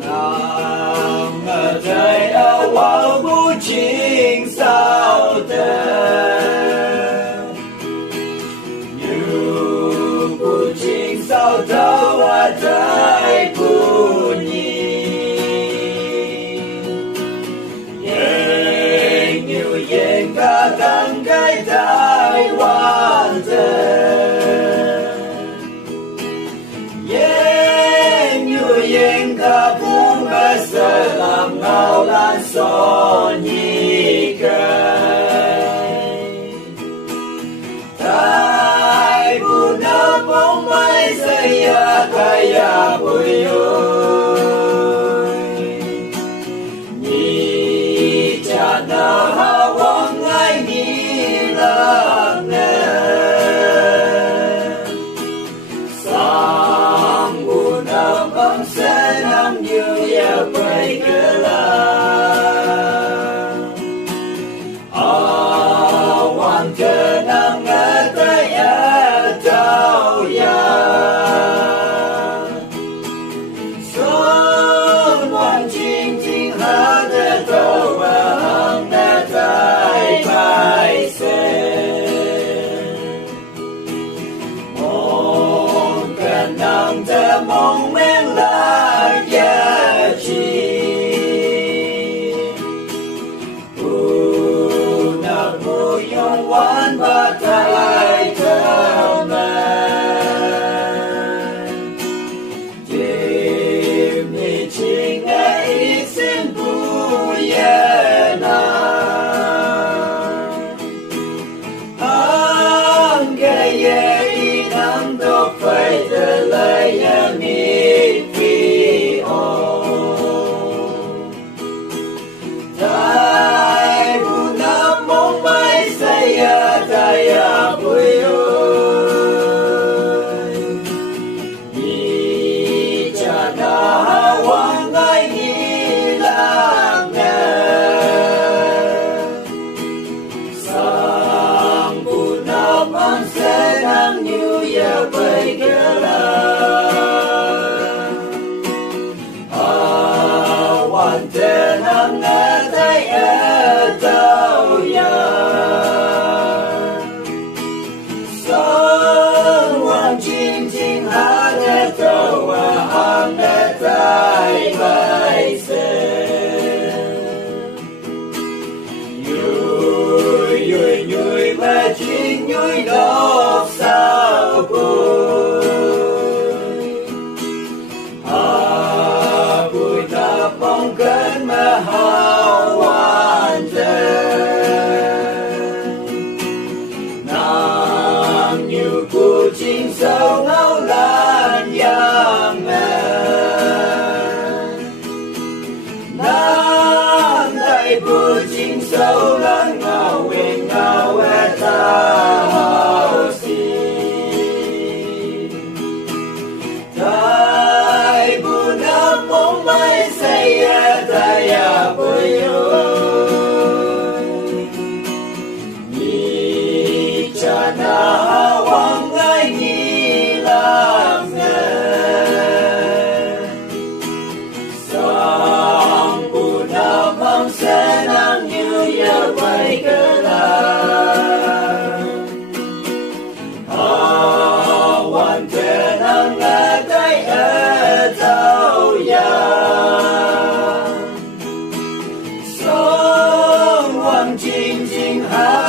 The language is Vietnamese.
nào ngờ trời áo áo bút chính sao thế như bút chính sao thấu qua trời bút như yên cả tăng cái thái hoàn yên cả bung ba sơ làm ngao lan so nhị cây thái bu na bông mai say ya kaya bui ơi nhị cha na ha wang ai nhị la nè sang bu na bông say nam như ya bay cơ la hoàn cơ nam ngã tay ya tao ya xuân hoàn chinh chinh ha để tao và hằng để tay bay xe mong cần nam te mong men la ya chi na bu yong wan ba tai thơ man tim ni ching ai xin bu ya na ang ga ye nam do phải the la ya mi pi o tai bu nam mong mai say ya tai ya bui ơi ni cha na wang ai ni la nè sang bu nam an se nam như ya bay cơ la hoàn thế nam ngã tay ở tao ya sơn hoàn chinh chinh hát để tao và hàng để tay bay xe nhui nhui nhui và chinh nhui đọc sao bùi bùi ta bóng cơn mà hào hoàn nàng như cụ chính sâu ngao lan yang nàng đại cụ chính sâu lan ngao nguyện ngao ta hào xin tai bu nam mong mai say ya tai ya bui ơi ni cha na wang ai ni làm nè sang bu nam mong sẽ nang như ya bay cơ la hoàn thế nam ngã tay ở tao ya xuân hoàn chinh chinh ha